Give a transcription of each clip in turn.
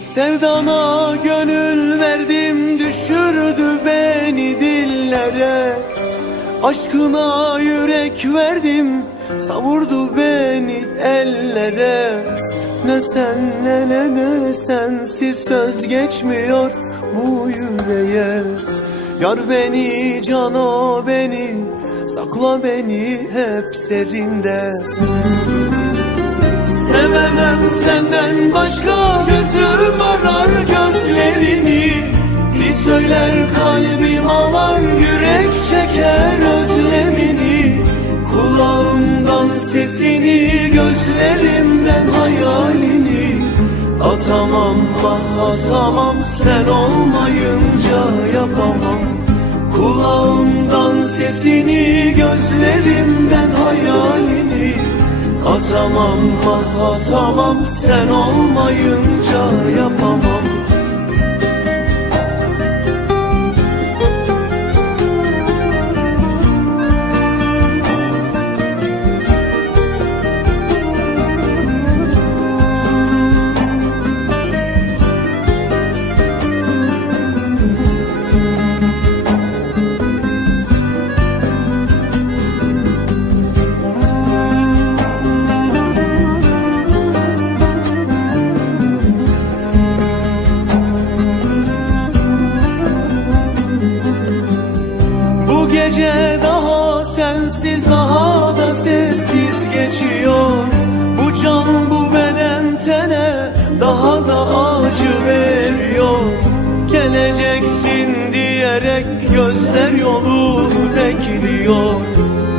Sevdana gönül verdim düşürdü beni dillere. Aşkına yürek verdim savurdu beni ellere. Ne sen ne ne sensiz söz geçmiyor bu yüreğe. Yar beni cano beni sakla beni hep serinde. Sevemem senden başka gözüm arar gözlerini. Bir söyler kalbim ağlar yürek çeker özlemini. Kulağımdan sesini gözlerimden hayalini. Atamam ah atamam sen olmayınca yapamam. Kulağımdan sesini gözlerimden hayalini Atamam ah atamam. Sen olmayınca yapamam daha da acı veriyor. Geleceksin diyerek gözler yolu bekliyor.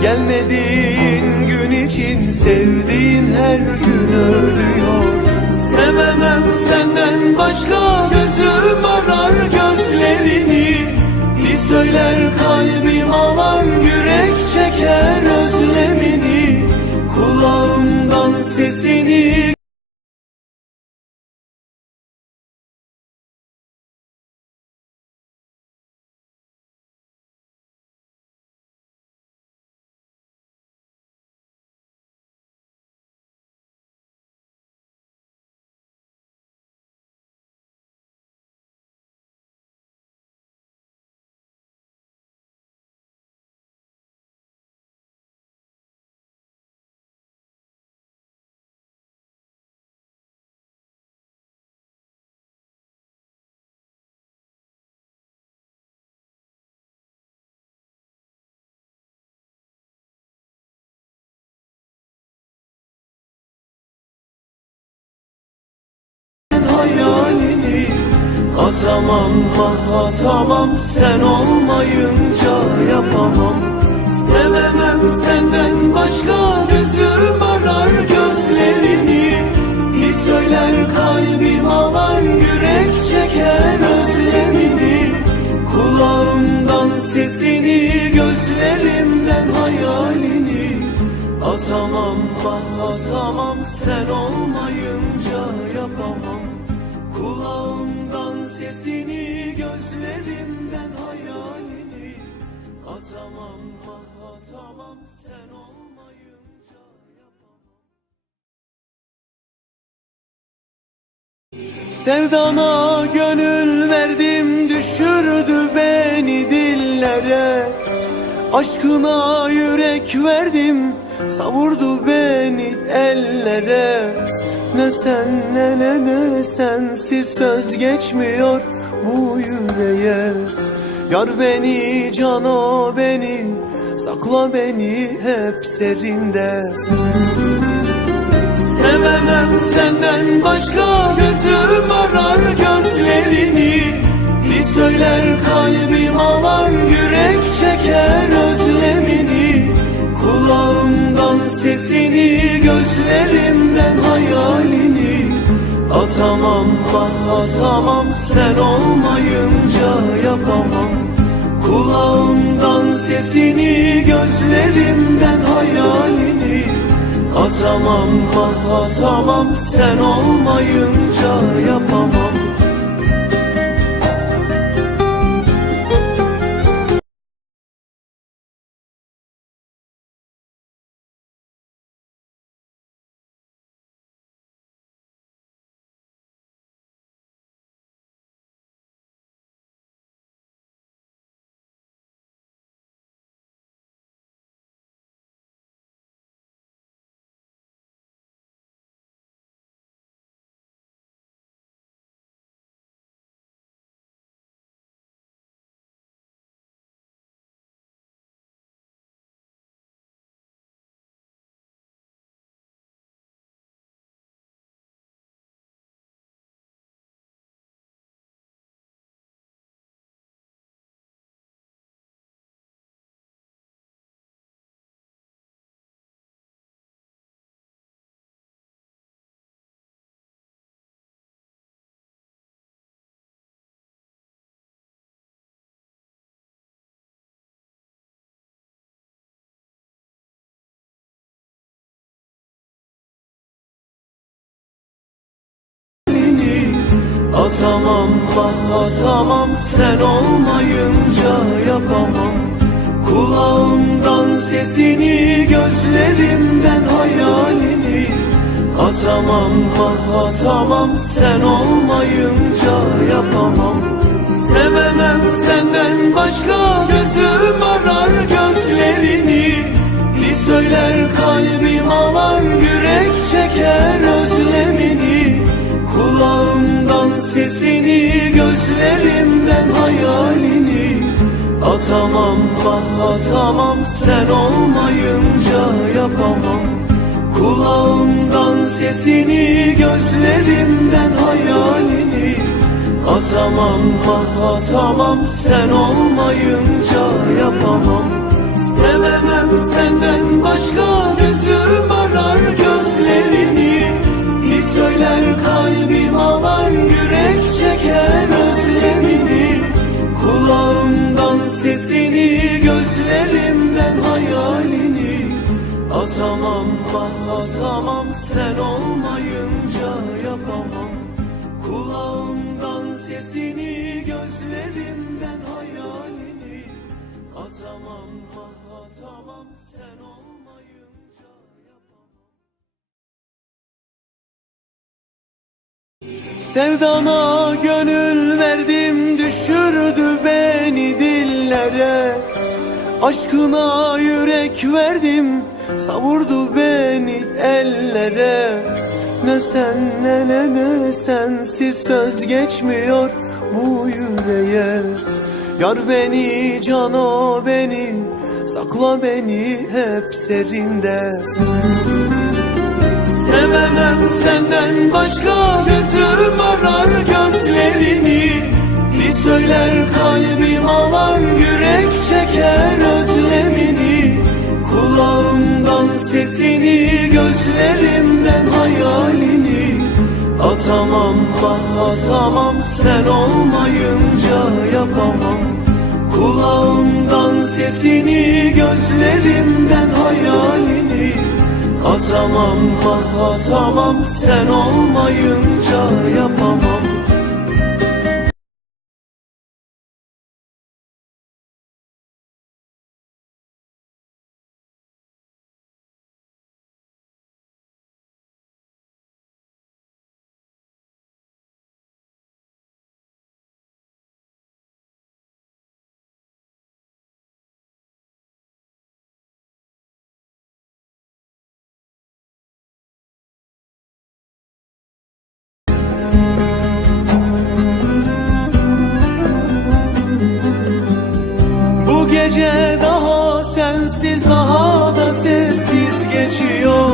Gelmediğin gün için sevdiğin her gün ölüyor. Sevemem senden başka gözüm arar gözlerini. Bir söyler kalbim ağlar yürek çeker özlemini Atamam atamam sen olmayınca yapamam. Sevemem senden başka gözüm arar gözlerini. Bir söyler kalbim ağlar yürek çeker özlemini. Kulağımdan sesini gözlerimden hayalini. Atamam ah atamam sen olmayınca yapamam. Kulağımdan sesini gözlerimden hayalini Atamam ah atamam. Sen olmayınca yapamam. Sevdana gönül verdim düşürdü beni dillere. Aşkına yürek verdim savurdu beni ellere Ne sen ne ne sensiz söz geçmiyor bu yüreğe. Yar beni cano beni sakla beni hep serinde. Sevemem senden başka gözüm arar gözlerini. Bir söyler kalbim Atamam ah atamam sen olmayınca yapamam. Kulağımdan sesini gözlerimden hayalini Atamam. Ah atamam sen olmayınca Atamam bah atamam. Sen olmayınca yapamam. Kulağımdan sesini gözlerimden hayalini. Atamam bah atamam. Sen olmayınca yapamam. Sevemem senden başka gözüm arar gözlerini. Bir söyler kalbim ağlar yürek çeker özlemini Atamam bah atamam sen olmayınca yapamam. Kulağımdan sesini gözlerimden hayalini Atamam. Bah atamam sen olmayınca yapamam. Sevemem senden başka gözüm bah atamam sen olmayınca yapamam. Kulağımdan sesini gözlerimden hayalini Atamam. Bah atamam sen olmayınca yapamam. Sevdana gönül verdim düşürdü beni dillere. Aşkına yürek verdim savurdu beni ellere. Ne sen ne ne ne sensiz söz geçmiyor bu yüreğe. Yar beni cano beni sakla beni hep serinde. Sevemem senden başka gözüm arar gözlerini. Bir söyler kalbim ağlar yürek çeker özlemini sesini gözlerimden hayalini Atamam bah atamam. Sen olmayınca yapamam. Kulağımdan sesini gözlerimden hayalini Atamam bah atamam. Sen olmayınca yapamam gece daha sensiz daha da sessiz geçiyor.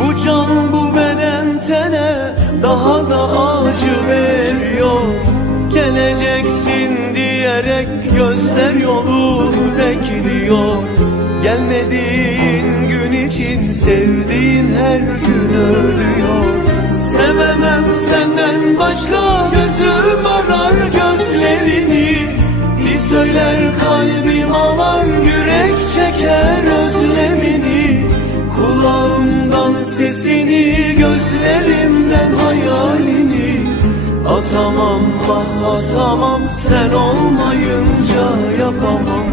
Bu can bu beden tene daha da acı veriyor. Geleceksin diyerek gözler yolu bekliyor. Gelmediğin gün için sevdiğin her gün ölüyor. Sevemem senden başka gözüm arar gözlerini. Bir söyler kalbim gözlerimden hayalini Atamam bah atamam sen olmayınca yapamam.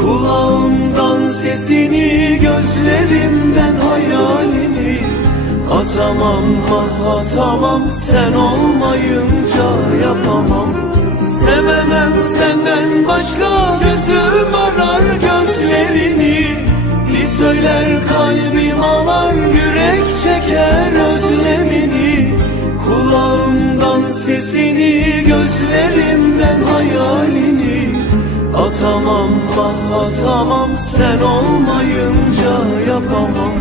Kulağımdan sesini gözlerimden hayalini Atamam bah atamam sen olmayınca yapamam. Sevemem senden başka gözüm arar gözlerini söyler kalbim ağlar yürek çeker özlemini. Kulağımdan sesini gözlerimden hayalini. Atamam bah atamam sen olmayınca yapamam.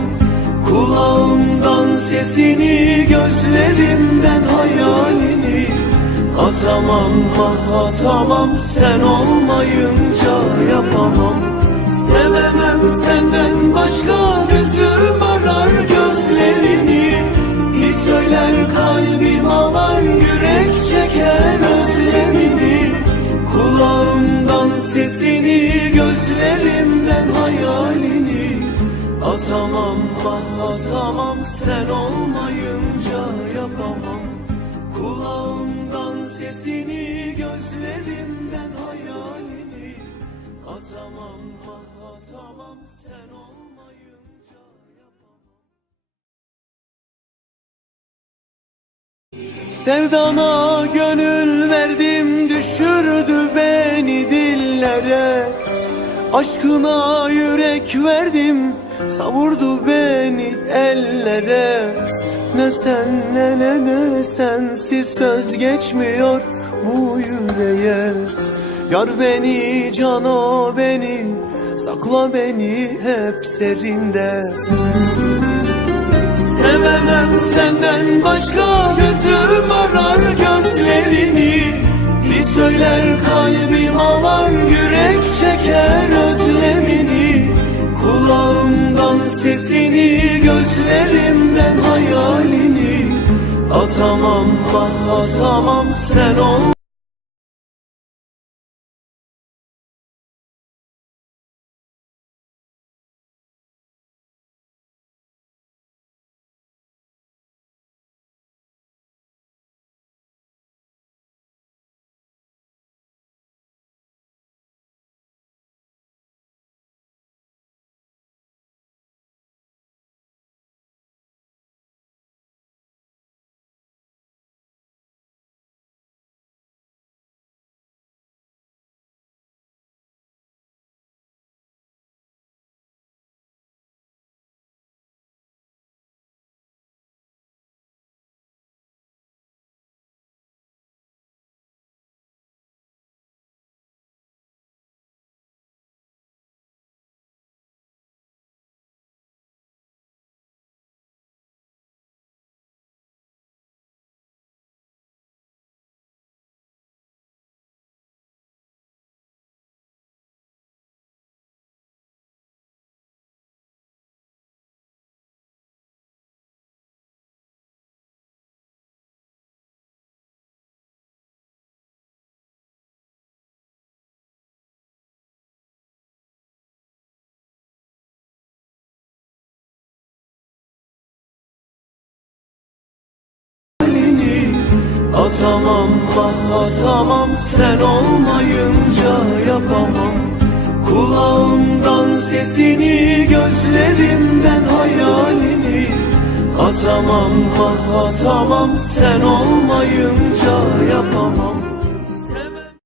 Kulağımdan sesini gözlerimden hayalini. Atamam bah atamam sen olmayınca yapamam. Sevemem senden başka gözüm arar gözlerini. Bir söyler kalbim ağlar yürek çeker özlemini. Kulağımdan sesini gözlerimden hayalini. Atamam bah atamam sen olmayınca yapamam. Kulağımdan sesini gözlerimden hayalini. Atamam ah atamam sen olmayınca yapamam. Gönül verdim düşürdü beni dillere. Aşkına yürek verdim savurdu beni ellere. Ne sen ne ne ne sensiz söz geçmiyor bu yüreğe. Yar beni cano beni sakla beni hep serinde. Sevemem senden başka gözüm arar gözlerini. Bir söyler kalbim ağlar yürek çeker özlemini. Kulağımdan sesini gözlerimden hayalini. Atamam ah atamam sen ol Atamam ah atamam. Sen olmayınca yapamam. Kulağımdan sesini gözlerimden hayalini Atamam ah atamam. Sen olmayınca yapamam